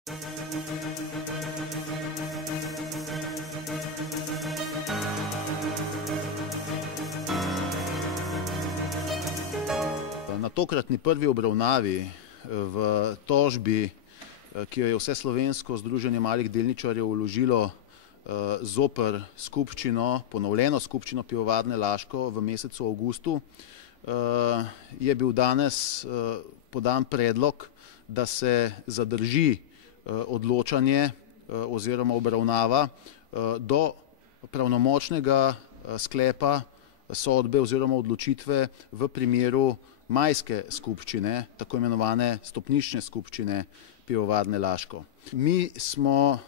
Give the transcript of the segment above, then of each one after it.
Na tokratni prvi obravnavi v tožbi, ki jo je Vseslovensko združenje malih delničarjev vložilo zoper skupščino, ponovljeno skupščino Pivovarne Laško v mesecu avgustu, je bil danes podan predlog, da se zadrži odločanje oziroma obravnava do pravnomočnega sklepa sodbe oziroma odločitve v primeru majske skupščine, tako imenovane stopnične skupščine Pivovarne Laško. Mi smo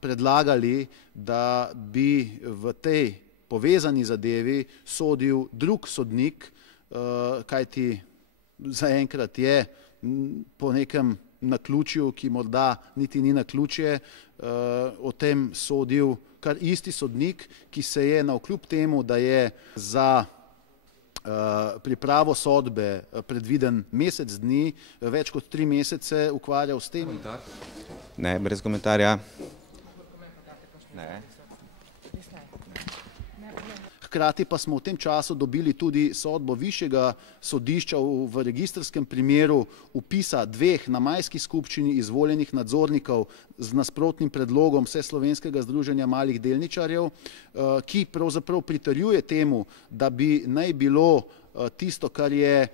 predlagali, da bi v tej povezani zadevi sodil drug sodnik, kajti zaenkrat je po nekem naključju, ki morda niti ni naključje, o tem sodil kar isti sodnik, ki se je navkljub temu, da je za pripravo sodbe predviden mesec dni, več kot 3 mesece ukvarjal s tem. Ne, brez komentarja. Ne. Hkrati pa smo v tem času dobili tudi sodbo Višjega sodišča v registrskem primeru vpisa 2 na majski skupščini izvoljenih nadzornikov z nasprotnim predlogom Vseslovenskega združenja malih delničarjev, ki pravzaprav pritrjuje temu, da bi naj bilo tisto, kar je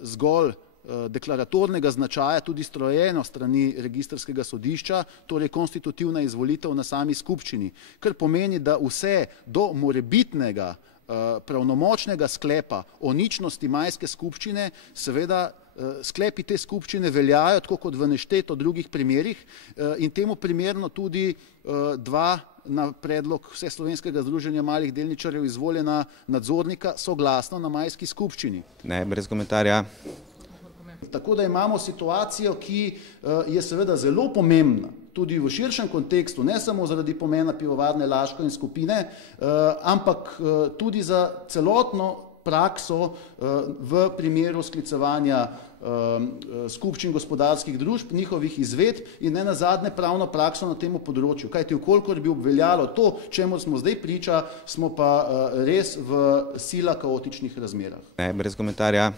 zgolj deklaratornega značaja, tudi strojeno strani registrskega sodišča, torej konstitutivna izvolitev na sami skupščini, kar pomeni, da vse do morebitnega pravnomočnega sklepa o ničnosti majske skupščine, seveda sklepi te skupščine veljajo, tako kot v nešteto drugih primerih, in temu primerno tudi 2 na predlog Vseslovenskega združenja malih delničarjev izvoljena nadzornika soglasno na majski skupščini. Ne, brez komentarja. Tako da imamo situacijo, ki je seveda zelo pomembna, tudi v širšem kontekstu, ne samo zaradi pomena Pivovarne Laško in skupine, ampak tudi za celotno prakso v primeru sklicevanja skupščin gospodarskih družb, njihovih izvedb in nenazadnje pravno prakso na tem področju. Kajti vkolikor bi obveljalo to, čemur smo zdaj priča, smo pa res v sila kaotičnih razmerah. Ne, brez komentarja.